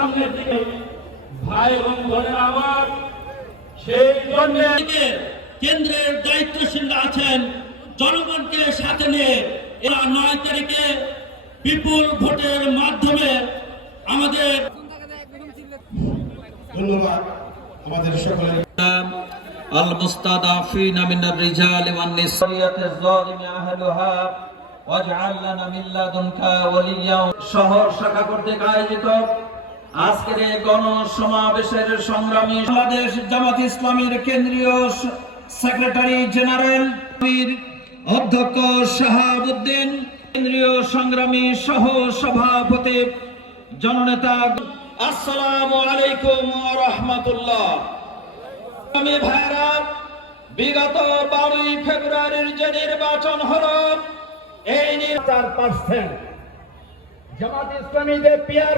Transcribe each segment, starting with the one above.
সামনের দিকে ভাই এবং বোনের আমার সেই জন্য কেন্দ্রের দায়িত্বশীল আছেন জনগণকে সাথে নিয়ে এরা 9 তারিখে বিপুল ভোটের মাধ্যমে আমাদের ধন্যবাদ আমাদের সকলের المستضعفين من الرجال والنساء الظالم أهلها واجعل لنا من لدنك وليا শহর শাখা কর্তৃক আয়োজিত আজকের এই গণসমাবেশের সংগ্রামী বাংলাদেশ জামাত ইসলামীর কেন্দ্রীয় সেক্রেটারি জেনারেল অধ্যক্ষ শাহাবুদ্দিন কেন্দ্রীয় সংগ্রামী সহ সভাপতি জননেতা আসসালামু আলাইকুম ওয়া রাহমাতুল্লাহ। আমি ভাইরা বিগত 12 ফেব্রুয়ারির যে নির্বাচন হলো এই 4% জামাত ইসলামীদের পিয়ার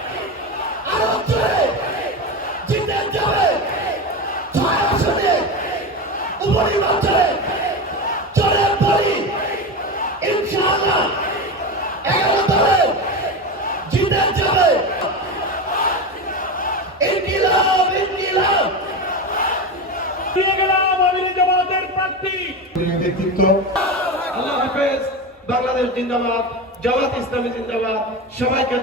জিতে যাবে 6 আসনে উপনির্বাচনে চলে পড়ি ইনশাআল্লাহ 11 দলে জিতে যাবে। ইনকিলাব ইনকিলাব দিয়ে গেলাম আমির জামাতের প্রার্থী ব্যক্তিত্ব। আল্লাহ হাফেজ। বাংলাদেশ জিন্দাবাদ, জামাত ইসলামী জিন্দাবাদ। সবাইকে